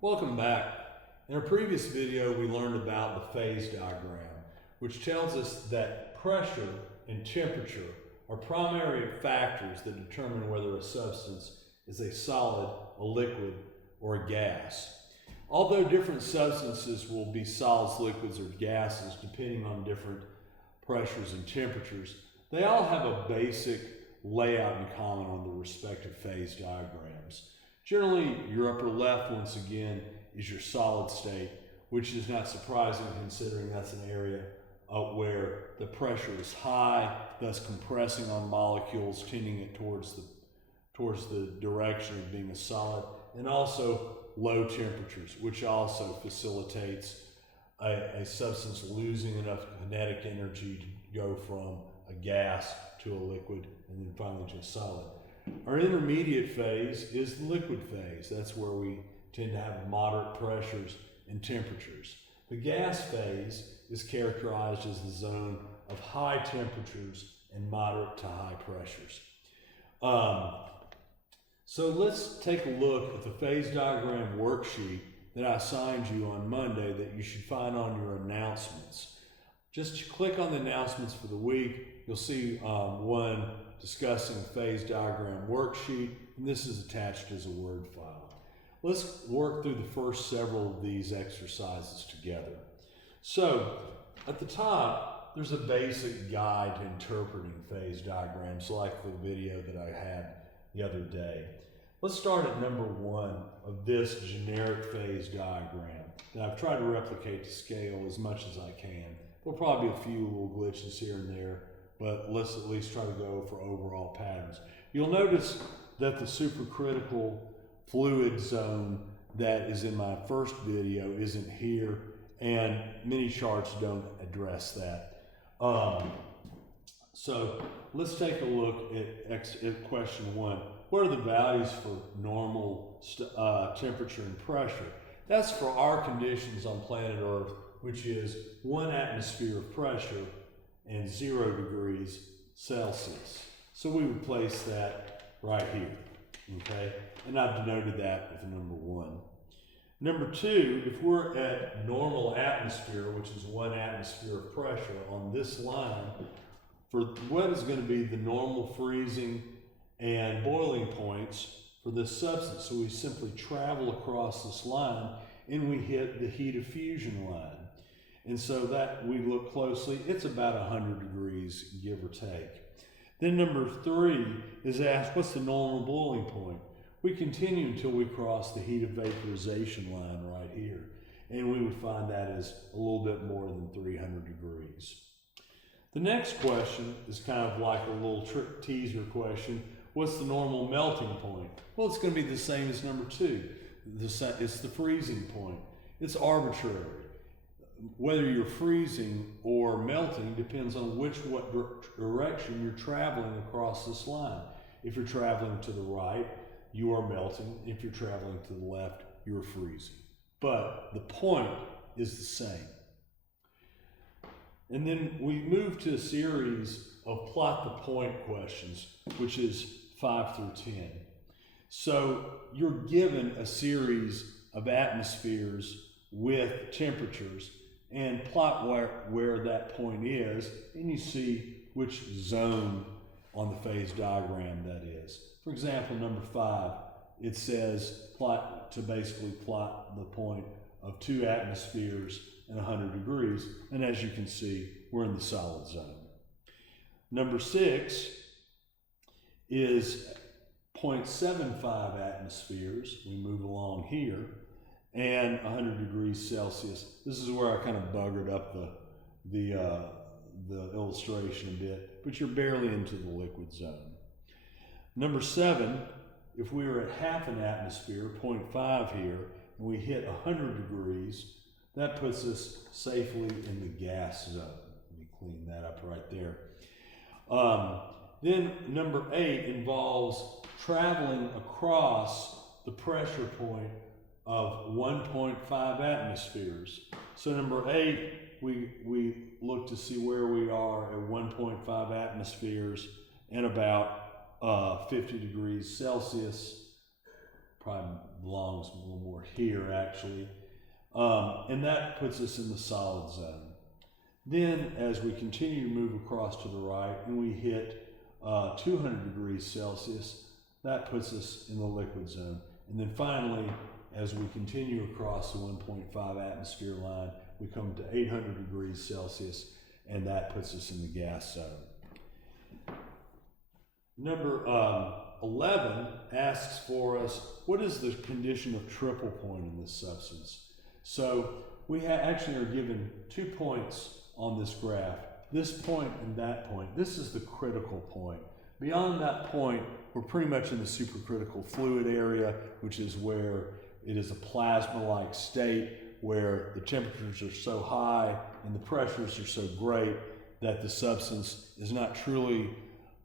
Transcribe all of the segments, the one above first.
Welcome back. In our previous video, we learned about the phase diagram, which tells us that pressure and temperature are primary factors that determine whether a substance is a solid, a liquid, or a gas. Although different substances will be solids, liquids, or gases depending on different pressures and temperatures, they all have a basic layout in common on the respective phase diagrams. Generally, your upper left, once again, is your solid state, which is not surprising considering that's an area where the pressure is high, thus compressing on molecules, tending it towards the direction of being a solid, and also low temperatures, which also facilitates a substance losing enough kinetic energy to go from a gas to a liquid and then finally to a solid. Our intermediate phase is the liquid phase. That's where we tend to have moderate pressures and temperatures. The gas phase is characterized as the zone of high temperatures and moderate to high pressures. So let's take a look at the phase diagram worksheet that I assigned you on Monday that you should find on your announcements. Just click on the announcements for the week. You'll see one discussing phase diagram worksheet, and this is attached as a Word file. Let's work through the first several of these exercises together. So at the top, there's a basic guide to interpreting phase diagrams like the video that I had the other day. Let's start at number 1 of this generic phase diagram that I've tried to replicate to scale as much as I can. There'll probably be a few little glitches here and there, but let's at least try to go for overall patterns. You'll notice that the supercritical fluid zone that is in my first video isn't here, and many charts don't address that. So let's take a look at question 1. What are the values for normal temperature and pressure? That's for our conditions on planet Earth, which is 1 atmosphere of pressure and 0 degrees Celsius. So we would place that right here, okay? And I've denoted that with number 1. Number 2, if we're at normal atmosphere, which is 1 atmosphere of pressure on this line, for what is going to be the normal freezing and boiling points for this substance. So we simply travel across this line and we hit the heat of fusion line. And so that we look closely, it's about 100 degrees, give or take. Then number 3 is asked, what's the normal boiling point? We continue until we cross the heat of vaporization line right here. And we would find that as a little bit more than 300 degrees. The next question is kind of like a little trick teaser question. What's the normal melting point? Well, it's going to be the same as number 2. It's the freezing point. It's arbitrary. Whether you're freezing or melting depends on what direction you're traveling across this line. If you're traveling to the right, you are melting. If you're traveling to the left, you're freezing. But the point is the same. And then we move to a series of plot the point questions, which is 5 through 10. So you're given a series of atmospheres with temperatures and plot where that point is, and you see which zone on the phase diagram that is. For example, number 5, it says basically plot the point of 2 atmospheres and 100 degrees, and as you can see, we're in the solid zone. Number 6 is 0.75 atmospheres. We move along here, and 100 degrees Celsius. This is where I kind of buggered up the illustration a bit, but you're barely into the liquid zone. Number 7, if we were at half an atmosphere, 0.5 here, and we hit 100 degrees, that puts us safely in the gas zone. Let me clean that up right there. Then number 8 involves traveling across the pressure point of 1.5 atmospheres. So number 8, we look to see where we are at 1.5 atmospheres and about 50 degrees Celsius, probably belongs a little more here actually. And that puts us in the solid zone. Then as we continue to move across to the right and we hit 200 degrees Celsius, that puts us in the liquid zone. And then finally, as we continue across the 1.5 atmosphere line, we come to 800 degrees Celsius, and that puts us in the gas zone. Number 11 asks for us, what is the condition of triple point in this substance? So we actually are given 2 points on this graph, this point and that point. This is the critical point. Beyond that point, we're pretty much in the supercritical fluid area, which is where it is a plasma-like state, where the temperatures are so high and the pressures are so great that the substance is not truly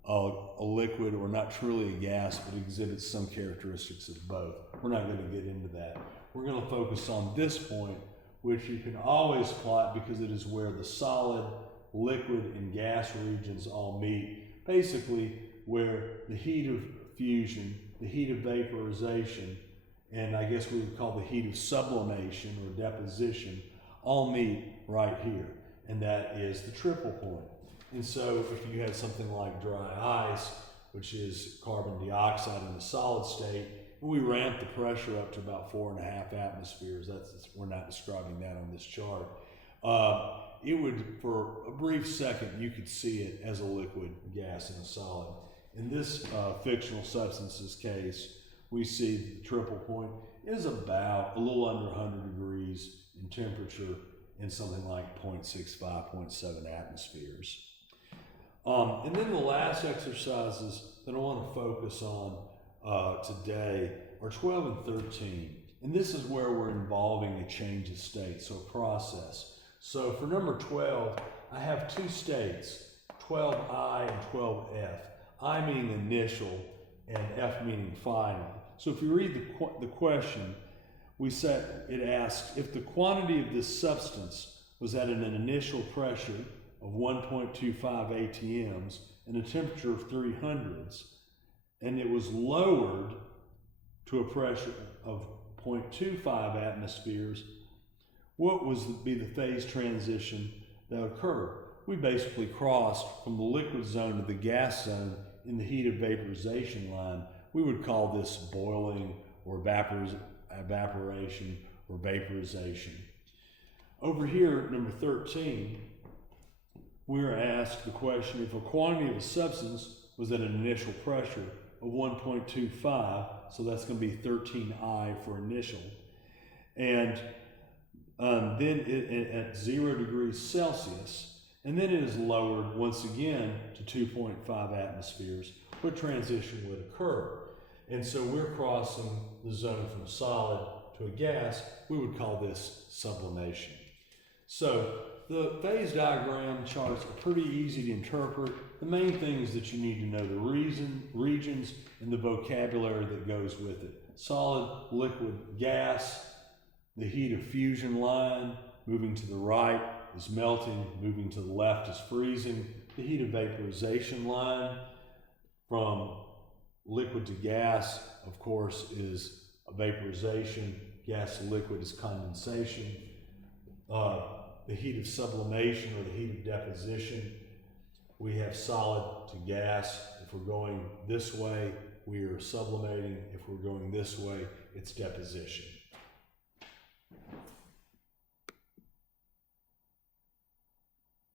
a liquid or not truly a gas, but exhibits some characteristics of both. We're not going to get into that. We're going to focus on this point, which you can always plot because it is where the solid, liquid, and gas regions all meet. Basically, where the heat of fusion, the heat of vaporization, and I guess we would call the heat of sublimation or deposition, all meet right here. And that is the triple point. And so if you had something like dry ice, which is carbon dioxide in the solid state, and we ramp the pressure up to about 4.5 atmospheres, we're not describing that on this chart, it would, for a brief second, you could see it as a liquid, gas, and a solid. In this fictional substance's case, we see the triple point is about a little under 100 degrees in temperature and something like 0.65, 0.7 atmospheres. And then the last exercises that I want to focus on today are 12 and 13. And this is where we're involving a change of state, so a process. So for number 12, I have two states, 12I and 12F. I meaning initial and F meaning final. So if you read the question, it asks, if the quantity of this substance was at an initial pressure of 1.25 atms and a temperature of 300s, and it was lowered to a pressure of 0.25 atmospheres, what would be the phase transition that occurred? We basically crossed from the liquid zone to the gas zone in the heat of vaporization line. We would call this boiling or evaporation or vaporization. Over here, number 13, we're asked the question, if a quantity of a substance was at an initial pressure of 1.25, so that's going to be 13I for initial, and then at 0 degrees Celsius, and then it is lowered once again to 2.5 atmospheres, what transition would occur? And so we're crossing the zone from solid to a gas. We would call this sublimation. So the phase diagram charts are pretty easy to interpret. The main thing is that you need to know the regions and the vocabulary that goes with it. Solid, liquid, gas, the heat of fusion line, moving to the right is melting, moving to the left is freezing. The heat of vaporization line from liquid to gas, of course, is vaporization. Gas to liquid is condensation. The heat of sublimation or the heat of deposition, we have solid to gas. If we're going this way, we are sublimating. If we're going this way, it's deposition.